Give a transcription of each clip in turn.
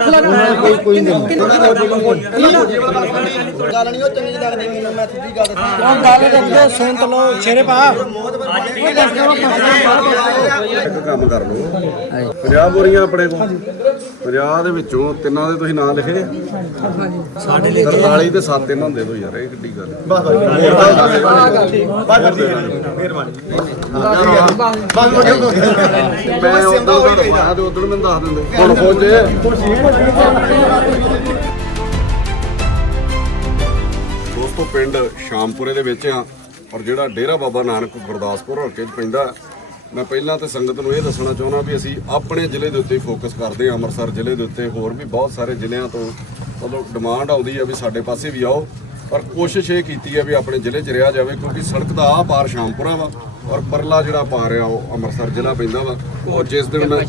ਕੋਈ ਕੋਈ ਨਹੀਂ। ਗੱਲ ਨਹੀਂ ਉਹ ਚੰਗੀ ਲੱਗਦੀ ਮੈਨੂੰ ਮੈਂ ਸਿੱਧੀ ਗੱਲ ਦੱਸਾਂ। ਉਹ ਗੱਲ ਕਰਦੇ ਸੁਣ ਤਲੋ ਛੇਰੇ ਪਾ। ਇੱਕ ਕੰਮ ਕਰ ਲਓ। 50 ਬੋਰੀਆਂ ਆਪਣੇ ਕੋਲ। 50 ਦੇ ਵਿੱਚੋਂ ਤਿੰਨਾਂ ਦੇ ਤੁਸੀਂ ਨਾਂ ਲਿਖੇ। ਸਾਡੇ ਲਈ 43 ਤੇ 7 ਇਹਨਾਂ ਹੁੰਦੇ ਤੋਂ ਯਾਰ ਇਹ ਕਿੱਡੀ ਗੱਲ। ਬਸ ਬਸ। ਮਿਹਰਬਾਨੀ। ਮੈਂ ਉਦੋਂ ਦਾ ਤੇ ਉਦੋਂ ਮੈਨੂੰ ਦੱਸ ਦਿੰਦੇ। ਹੁਣ ਪਹੁੰਚੇ ਦੋਸਤੋ, ਪਿੰਡ ਸ਼ਾਮਪੁਰੇ ਦੇ ਵਿੱਚ ਆ ਔਰ ਜਿਹੜਾ ਡੇਰਾ ਬਾਬਾ ਨਾਨਕ ਗੁਰਦਾਸਪੁਰ ਹਲਕੇ 'ਚ ਪੈਂਦਾ, ਮੈਂ ਪਹਿਲਾਂ ਤੇ ਸੰਗਤ ਨੂੰ ਇਹ ਦੱਸਣਾ ਚਾਹੁੰਦਾ ਵੀ ਅਸੀਂ ਆਪਣੇ ਜ਼ਿਲ੍ਹੇ ਦੇ ਉੱਤੇ ਫੋਕਸ ਕਰਦੇ ਹਾਂ, ਅੰਮ੍ਰਿਤਸਰ ਜ਼ਿਲ੍ਹੇ ਦੇ ਉੱਤੇ, ਹੋਰ ਵੀ ਬਹੁਤ ਸਾਰੇ ਜ਼ਿਲ੍ਹਿਆਂ ਤੋਂ ਮਤਲਬ ਡਿਮਾਂਡ ਆਉਂਦੀ ਹੈ ਵੀ ਸਾਡੇ ਪਾਸੇ ਵੀ ਆਓ। ਪਰ ਕੋਸ਼ਿਸ਼ ਇਹ ਕੀਤੀ ਹੈ ਵੀ ਆਪਣੇ ਜ਼ਿਲ੍ਹੇ 'ਚ ਰਿਹਾ ਜਾਵੇ, ਕਿਉਂਕਿ ਸੜਕ ਦਾ ਆਹ ਪਾਰ ਸ਼ਾਮਪੁਰਾ ਵਾ ਔਰ ਪਰਲਾ ਜਿਹੜਾ ਪਾਰ ਆ, ਉਹ ਅੰਮ੍ਰਿਤਸਰ ਜ਼ਿਲ੍ਹਾ ਪੈਂਦਾ ਵਾ। ਔਰ ਜਿਸ ਦਿਨ ਮੈਂ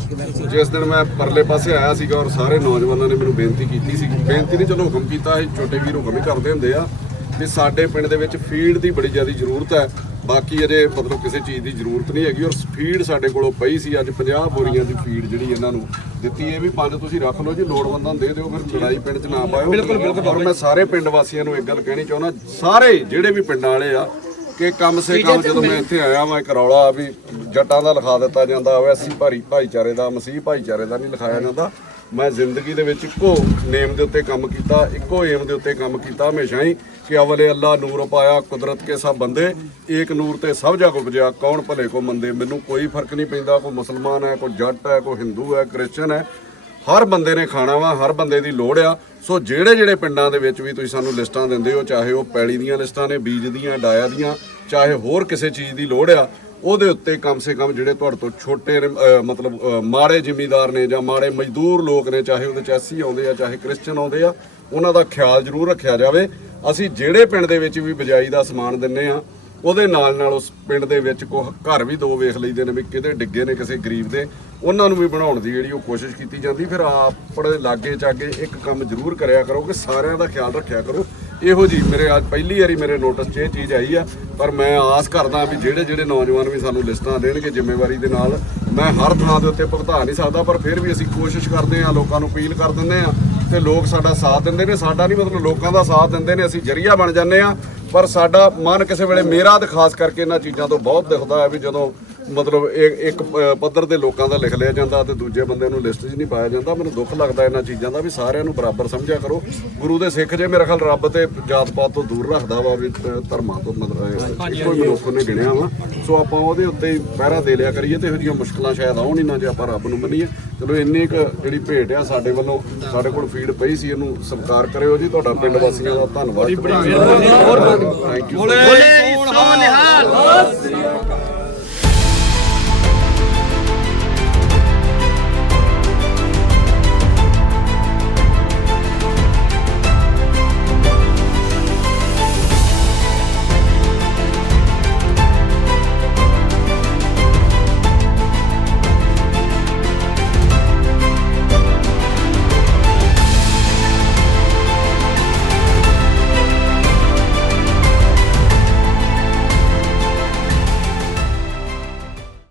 ਜਿਸ ਦਿਨ ਮੈਂ ਪਰਲੇ ਪਾਸੇ ਆਇਆ ਸੀਗਾ ਔਰ ਸਾਰੇ ਨੌਜਵਾਨਾਂ ਨੇ ਮੈਨੂੰ ਬੇਨਤੀ ਕੀਤੀ ਸੀ ਬੇਨਤੀ ਨਹੀਂ, ਚਲੋ ਹੁਕਮ ਕੀਤਾ ਸੀ, ਛੋਟੇ ਵੀਰ ਹੁਕਮ ਹੀ ਕਰਦੇ ਹੁੰਦੇ ਆ ਵੀ ਸਾਡੇ ਪਿੰਡ ਦੇ ਵਿੱਚ ਫੀਡ ਦੀ ਬੜੀ ਜ਼ਿਆਦਾ ਜ਼ਰੂਰਤ ਹੈ। ਬਾਕੀ ਅਜੇ ਮਤਲਬ ਕਿਸੇ ਚੀਜ਼ ਦੀ ਜ਼ਰੂਰਤ ਨਹੀਂ ਹੈਗੀ ਔਰ ਫੀਡ ਸਾਡੇ ਕੋਲੋਂ ਪਈ ਸੀ, ਅੱਜ 50 ਬੋਰੀਆਂ ਦੀ ਫੀਡ ਜਿਹੜੀ ਇਹਨਾਂ ਨੂੰ ਦਿੱਤੀ ਇਹ ਵੀ ਪੰਜ ਤੁਸੀਂ ਰੱਖ ਲਓ ਜੀ ਲੋੜਵੰਦਾਂ ਨੂੰ ਦੇ ਦਿਓ ਫਿਰ ਲੜਾਈ ਪਿੰਡ 'ਚ ਨਾ ਪਾਇਓ। ਬਿਲਕੁਲ ਬਿਲਕੁਲ ਔਰ ਮੈਂ ਸਾਰੇ ਪਿੰਡ ਵਾਸੀਆਂ ਨੂੰ ਇੱਕ ਗੱਲ ਕਹਿਣੀ ਚਾਹੁੰਦਾ ਸਾਰੇ ਜਿਹੜੇ ਵੀ ਪਿੰਡਾਂ ਵਾਲੇ ਆ ਕਿ ਕੰਮ ਸੇ ਕੰਮ ਜਦੋਂ ਮੈਂ ਇੱਥੇ ਆਇਆ ਵਾਂ ਇੱਕ ਰੌਲਾ ਵੀ ਜੱਟਾਂ ਦਾ ਲਿਖਾ ਦਿੱਤਾ ਜਾਂਦਾ ਵੈਸੀ ਭਾਰੀ ਭਾਈਚਾਰੇ ਦਾ ਮਸੀਹ ਭਾਈਚਾਰੇ ਦਾ ਨਹੀਂ ਲਿਖਾਇਆ ਜਾਂਦਾ। ਮੈਂ ਜ਼ਿੰਦਗੀ ਦੇ ਵਿੱਚ ਇੱਕੋ ਨੇਮ ਦੇ ਉੱਤੇ ਕੰਮ ਕੀਤਾ, ਇੱਕੋ ਏਮ ਦੇ ਉੱਤੇ ਕੰਮ ਕੀਤਾ ਹਮੇਸ਼ਾ ਹੀ ਕਿ ਅਵਲੇ ਅੱਲਾ ਨੂਰ ਪਾਇਆ, ਕੁਦਰਤ ਕੇ ਸਭ ਬੰਦੇ, ਏਕ ਨੂਰ ਤੇ ਸਭ ਜਗ ਉਪਜਿਆ, ਕੌਣ ਭਲੇ ਕੋ ਮੰਦੇ? ਮੈਨੂੰ ਕੋਈ ਫ਼ਰਕ ਨਹੀਂ ਪੈਂਦਾ, ਕੋਈ ਮੁਸਲਮਾਨ ਹੈ, ਕੋਈ ਜੱਟ ਹੈ, ਕੋਈ ਹਿੰਦੂ ਹੈ, ਕ੍ਰਿਸਚਨ ਹੈ। ਹਰ ਬੰਦੇ ਨੇ ਖਾਣਾ ਵਾ, ਹਰ ਬੰਦੇ ਦੀ ਲੋੜ ਆ। ਸੋ ਜਿਹੜੇ ਜਿਹੜੇ ਪਿੰਡਾਂ ਦੇ ਵਿੱਚ ਵੀ ਤੁਸੀਂ ਸਾਨੂੰ ਲਿਸਟਾਂ ਦਿੰਦੇ ਹੋ, ਚਾਹੇ ਉਹ ਪੈਲੀ ਦੀਆਂ ਲਿਸਟਾਂ ਨੇ, ਬੀਜ ਦੀਆਂ, ਡਾਇਆ ਦੀਆਂ, ਚਾਹੇ ਹੋਰ ਕਿਸੇ ਚੀਜ਼ ਦੀ ਲੋੜ ਆ ਉਹਦੇ ਉੱਤੇ ਕਮ ਸੇ ਕਮ ਜਿਹੜੇ ਤੁਹਾਡੇ ਤੋਂ ਛੋਟੇ ਨੇ, ਮਤਲਬ ਮਾੜੇ ਜ਼ਿਮੀਦਾਰ ਨੇ ਜਾਂ ਮਾੜੇ ਮਜ਼ਦੂਰ ਲੋਕ ਨੇ ਚਾਹੇ ਉਹਦੇ ਚੈਸੀ ਆਉਂਦੇ ਆ ਚਾਹੇ ਕ੍ਰਿਸਚਨ ਆਉਂਦੇ ਆ ਉਹਨਾਂ ਦਾ ਖਿਆਲ ਜ਼ਰੂਰ ਰੱਖਿਆ ਜਾਵੇ। ਅਸੀਂ ਜਿਹੜੇ ਪਿੰਡ ਦੇ ਵਿੱਚ ਵੀ ਬਿਜਾਈ ਦਾ ਸਮਾਨ ਦਿੰਨੇ ਆ ਉਹਦੇ ਨਾਲ ਨਾਲ ਉਸ ਪਿੰਡ ਦੇ ਵਿੱਚ ਕੋ ਘਰ ਵੀ ਦੋ ਵੇਖ ਲਈਦੇ ਨੇ ਵੀ ਕਿਤੇ ਡਿੱਗੇ ਨੇ ਕਿਸੇ ਗਰੀਬ ਦੇ। ਉਹਨਾਂ ਨੂੰ ਵੀ ਬਣਾਉਣ ਦੀ ਜਿਹੜੀ ਉਹ ਕੋਸ਼ਿਸ਼ ਕੀਤੀ ਜਾਂਦੀ। ਫਿਰ ਆਪਣੇ ਲਾਗੇ ਚਾਗੇ ਇੱਕ ਕੰਮ ਜ਼ਰੂਰ ਕਰਿਆ ਕਰੋ ਕਿ ਸਾਰਿਆਂ ਦਾ ਖਿਆਲ ਰੱਖਿਆ ਕਰੋ। ਇਹੋ ਜੀ ਮੇਰੇ ਅੱਜ ਪਹਿਲੀ ਵਾਰੀ ਮੇਰੇ ਨੋਟਿਸ 'ਚ ਇਹ ਚੀਜ਼ ਆਈ ਆ, ਪਰ ਮੈਂ ਆਸ ਕਰਦਾ ਵੀ ਜਿਹੜੇ ਜਿਹੜੇ ਨੌਜਵਾਨ ਵੀ ਸਾਨੂੰ ਲਿਸਟਾਂ ਦੇਣਗੇ ਜ਼ਿੰਮੇਵਾਰੀ ਦੇ ਨਾਲ, ਮੈਂ ਹਰ ਥਾਂ ਦੇ ਉੱਤੇ ਭੁਗਤਾ ਨਹੀਂ ਸਕਦਾ, ਪਰ ਫਿਰ ਵੀ ਅਸੀਂ ਕੋਸ਼ਿਸ਼ ਕਰਦੇ ਹਾਂ, ਲੋਕਾਂ ਨੂੰ ਅਪੀਲ ਕਰ ਦਿੰਦੇ ਆ ਤੇ ਲੋਕ ਸਾਡਾ ਸਾਥ ਦਿੰਦੇ ਨੇ, ਸਾਡਾ ਨਹੀਂ ਮਤਲਬ ਲੋਕਾਂ ਦਾ ਸਾਥ ਦਿੰਦੇ ਨੇ, ਅਸੀਂ ਜਰੀਆ ਬਣ ਜਾਂਦੇ ਆ ਪਰ ਸਾਡਾ ਮਨ ਕਿਸੇ ਵੇਲੇ ਮੇਰਾ ਤੇ ਖਾਸ ਕਰਕੇ ਇਹਨਾਂ ਚੀਜ਼ਾਂ ਤੋਂ ਬਹੁਤ ਦਿਖਦਾ ਹੈ ਵੀ ਜਦੋਂ ਮਤਲਬ ਇਹ ਇੱਕ ਪੱਧਰ ਦੇ ਲੋਕਾਂ ਦਾ ਲਿਖ ਲਿਆ ਜਾਂਦਾ ਤੇ ਦੂਜੇ ਬੰਦੇ ਨੂੰ ਲਿਸਟ 'ਚ ਨਹੀਂ ਪਾਇਆ ਜਾਂਦਾ ਮੈਨੂੰ ਦੁੱਖ ਲੱਗਦਾ ਇਹਨਾਂ ਚੀਜ਼ਾਂ ਦਾ ਵੀ ਸਾਰਿਆਂ ਨੂੰ ਬਰਾਬਰ ਸਮਝਿਆ ਕਰੋ। ਗੁਰੂ ਦੇ ਸਿੱਖ ਜੇ ਮੇਰੇ ਖਿਆਲ ਰੱਬ ਤੇ ਜਾਤ ਪਾਤ ਤੋਂ ਦੂਰ ਰੱਖਦਾ ਵਾ ਵੀ ਧਰਮਾਂ ਤੋਂ ਮਤਲਬ ਅਹ, ਇੱਕੋ ਹੀ ਮਨੁੱਖ ਨੇ ਗਿਣਿਆ ਵਾ। ਸੋ ਆਪਾਂ ਉਹਦੇ ਉੱਤੇ ਹੀ ਪਹਿਰਾ ਦੇ ਲਿਆ ਕਰੀਏ ਤੇ ਇਹੋ ਜਿਹੀਆਂ ਮੁਸ਼ਕਲਾਂ ਸ਼ਾਇਦ ਆਉਣ ਹੀ ਨਾ ਜੇ ਆਪਾਂ ਰੱਬ ਨੂੰ ਮੰਨੀਏ। ਚਲੋ ਇੰਨੀ ਕੁ ਜਿਹੜੀ ਭੇਟ ਆ ਸਾਡੇ ਵੱਲੋਂ ਸਾਡੇ ਕੋਲ ਫੀਡ ਪਈ ਸੀ ਇਹਨੂੰ ਸਤਿਕਾਰ ਕਰਿਓ ਜੀ। ਤੁਹਾਡਾ ਪਿੰਡ ਵਾਸੀਆਂ ਦਾ ਧੰਨਵਾਦ। ਥੈਂਕ ਯੂ ਬੋਲੇ ਸੋਹਣਾ ਨਿਹਾਲ।